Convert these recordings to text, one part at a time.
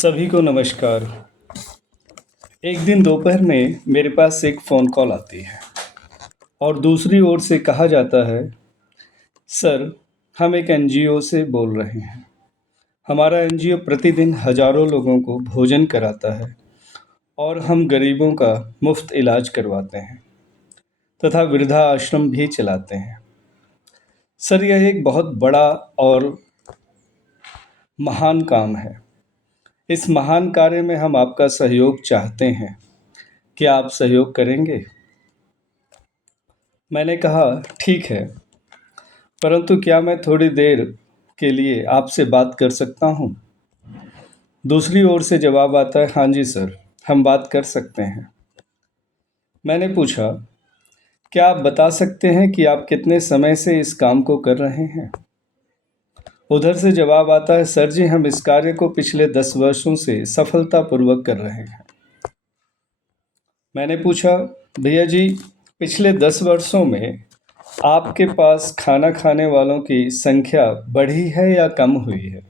सभी को नमस्कार। एक दिन दोपहर में मेरे पास एक फ़ोन कॉल आती है और दूसरी ओर से कहा जाता है, सर, हम एक एनजीओ से बोल रहे हैं। हमारा एनजीओ प्रतिदिन हज़ारों लोगों को भोजन कराता है और हम गरीबों का मुफ्त इलाज करवाते हैं तथा वृद्धा आश्रम भी चलाते हैं। सर, यह एक बहुत बड़ा और महान काम है। इस महान कार्य में हम आपका सहयोग चाहते हैं। क्या आप सहयोग करेंगे? मैंने कहा, ठीक है, परंतु क्या मैं थोड़ी देर के लिए आपसे बात कर सकता हूँ? दूसरी ओर से जवाब आता है, हाँ जी सर, हम बात कर सकते हैं। मैंने पूछा, क्या आप बता सकते हैं कि आप कितने समय से इस काम को कर रहे हैं? उधर से जवाब आता है, सर जी, हम इस कार्य को पिछले 10 वर्षों से सफलतापूर्वक कर रहे हैं। मैंने पूछा, भैया जी, पिछले 10 वर्षों में आपके पास खाना खाने वालों की संख्या बढ़ी है या कम हुई है?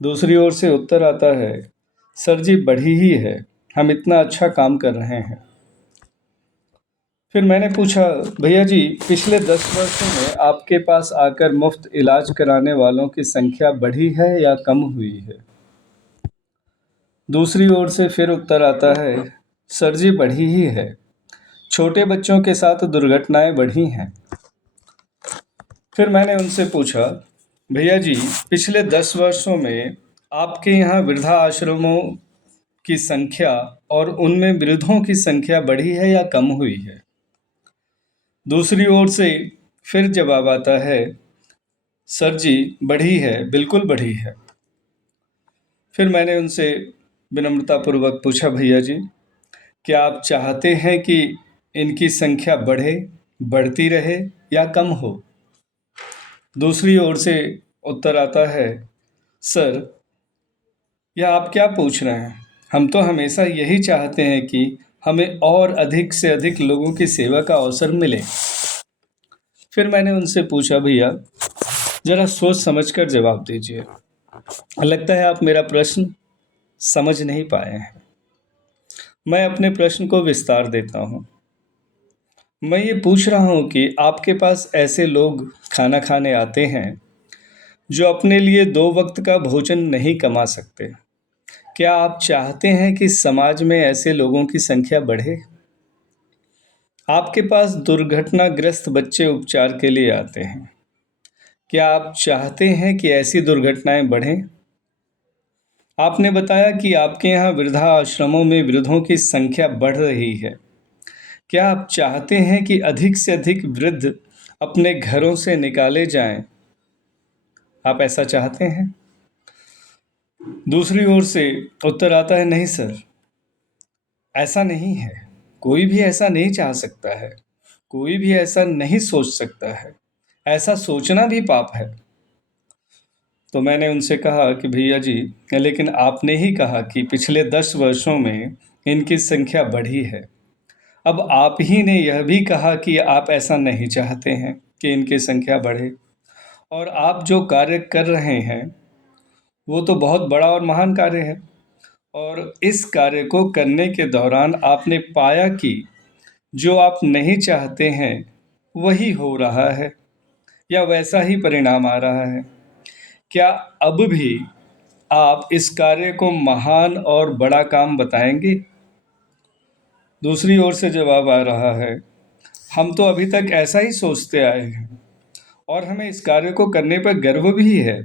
दूसरी ओर से उत्तर आता है, सर जी, बढ़ी ही है, हम इतना अच्छा काम कर रहे हैं। फिर मैंने पूछा, भैया जी, पिछले 10 वर्षों में आपके पास आकर मुफ्त इलाज कराने वालों की संख्या बढ़ी है या कम हुई है? दूसरी ओर से फिर उत्तर आता है, सर जी, बढ़ी ही है, छोटे बच्चों के साथ दुर्घटनाएं बढ़ी हैं। फिर मैंने उनसे पूछा, भैया जी, पिछले 10 वर्षों में आपके यहाँ वृद्धा आश्रमों की संख्या और उनमें वृद्धों की संख्या बढ़ी है या कम हुई है? दूसरी ओर से फिर जवाब आता है, सर जी, बढ़ी है, बिल्कुल बढ़ी है। फिर मैंने उनसे विनम्रतापूर्वक पूछा, भैया जी, क्या आप चाहते हैं कि इनकी संख्या बढ़े, बढ़ती रहे या कम हो? दूसरी ओर से उत्तर आता है, सर, यह आप क्या पूछ रहे हैं? हम तो हमेशा यही चाहते हैं कि हमें और अधिक से अधिक लोगों की सेवा का अवसर मिले। फिर मैंने उनसे पूछा, भैया, ज़रा सोच समझकर जवाब दीजिए। लगता है आप मेरा प्रश्न समझ नहीं पाए हैं। मैं अपने प्रश्न को विस्तार देता हूँ। मैं ये पूछ रहा हूँ कि आपके पास ऐसे लोग खाना खाने आते हैं जो अपने लिए 2 वक्त का भोजन नहीं कमा सकते। क्या आप चाहते हैं कि समाज में ऐसे लोगों की संख्या बढ़े? आपके पास दुर्घटनाग्रस्त बच्चे उपचार के लिए आते हैं। क्या आप चाहते हैं कि ऐसी दुर्घटनाएं बढ़ें? आपने बताया कि आपके यहाँ वृद्धा आश्रमों में वृद्धों की संख्या बढ़ रही है। क्या आप चाहते हैं कि अधिक से अधिक वृद्ध अपने घरों से निकाले जाएं? आप ऐसा चाहते हैं? दूसरी ओर से उत्तर आता है, नहीं सर, ऐसा नहीं है। कोई भी ऐसा नहीं चाह सकता है। कोई भी ऐसा नहीं सोच सकता है। ऐसा सोचना भी पाप है। तो मैंने उनसे कहा कि भैया जी, लेकिन आपने ही कहा कि पिछले 10 वर्षों में इनकी संख्या बढ़ी है। अब आप ही ने यह भी कहा कि आप ऐसा नहीं चाहते हैं कि इनकी संख्या बढ़े, और आप जो कार्य कर रहे हैं वो तो बहुत बड़ा और महान कार्य है। और इस कार्य को करने के दौरान आपने पाया कि जो आप नहीं चाहते हैं वही हो रहा है या वैसा ही परिणाम आ रहा है। क्या अब भी आप इस कार्य को महान और बड़ा काम बताएंगे? दूसरी ओर से जवाब आ रहा है, हम तो अभी तक ऐसा ही सोचते आए हैं और हमें इस कार्य को करने पर गर्व भी है।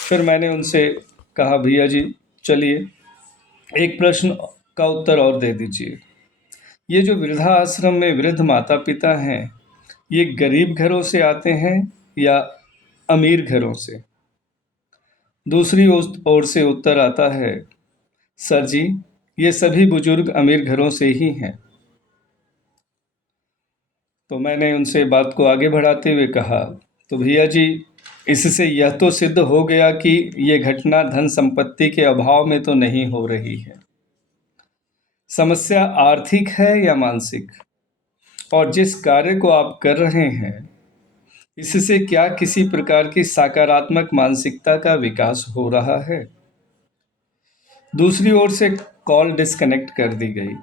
फिर मैंने उनसे कहा, भैया जी, चलिए एक प्रश्न का उत्तर और दे दीजिए। ये जो वृद्धा आश्रम में वृद्ध माता पिता हैं, ये गरीब घरों से आते हैं या अमीर घरों से? दूसरी ओर से उत्तर आता है, सर जी, ये सभी बुजुर्ग अमीर घरों से ही हैं। तो मैंने उनसे बात को आगे बढ़ाते हुए कहा, तो भैया जी, इससे यह तो सिद्ध हो गया कि ये घटना धन संपत्ति के अभाव में तो नहीं हो रही है। समस्या आर्थिक है या मानसिक? और जिस कार्य को आप कर रहे हैं इससे क्या किसी प्रकार की सकारात्मक मानसिकता का विकास हो रहा है? दूसरी ओर से कॉल डिस्कनेक्ट कर दी गई,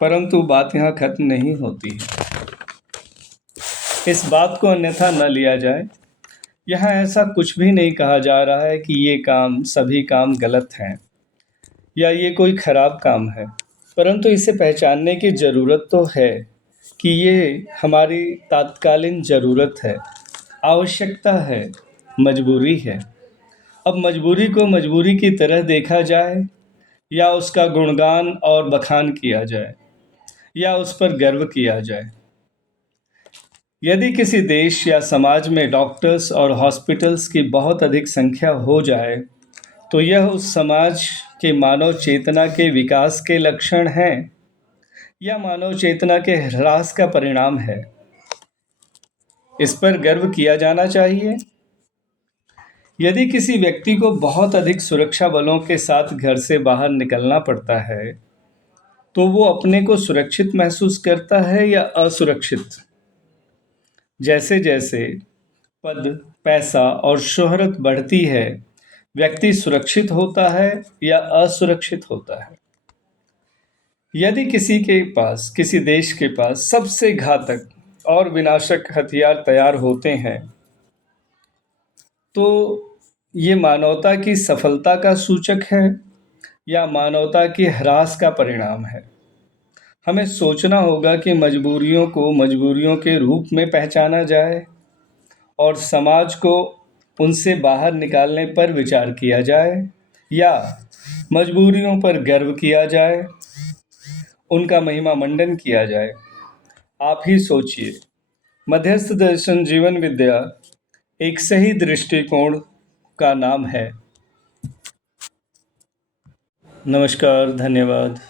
परंतु बात यहाँ खत्म नहीं होती है। इस बात को अन्यथा न लिया जाए। यहाँ ऐसा कुछ भी नहीं कहा जा रहा है कि ये काम सभी काम गलत हैं या ये कोई खराब काम है, परंतु इसे पहचानने की ज़रूरत तो है कि ये हमारी तात्कालीन ज़रूरत है, आवश्यकता है, मजबूरी है। अब मजबूरी को मजबूरी की तरह देखा जाए या उसका गुणगान और बखान किया जाए या उस पर गर्व किया जाए। यदि किसी देश या समाज में डॉक्टर्स और हॉस्पिटल्स की बहुत अधिक संख्या हो जाए, तो यह उस समाज के मानव चेतना के विकास के लक्षण हैं या मानव चेतना के ह्रास का परिणाम है? इस पर गर्व किया जाना चाहिए। यदि किसी व्यक्ति को बहुत अधिक सुरक्षा बलों के साथ घर से बाहर निकलना पड़ता है, तो वो अपने को सुरक्षित महसूस करता है या असुरक्षित? जैसे जैसे पद, पैसा और शोहरत बढ़ती है, व्यक्ति सुरक्षित होता है या असुरक्षित होता है? यदि किसी देश के पास सबसे घातक और विनाशक हथियार तैयार होते हैं, तो ये मानवता की सफलता का सूचक है या मानवता के ह्रास का परिणाम है? हमें सोचना होगा कि मजबूरियों को मजबूरियों के रूप में पहचाना जाए और समाज को उनसे बाहर निकालने पर विचार किया जाए, या मजबूरियों पर गर्व किया जाए, उनका महिमा मंडन किया जाए। आप ही सोचिए। मध्यस्थ दर्शन जीवन विद्या एक सही दृष्टिकोण का नाम है। नमस्कार, धन्यवाद।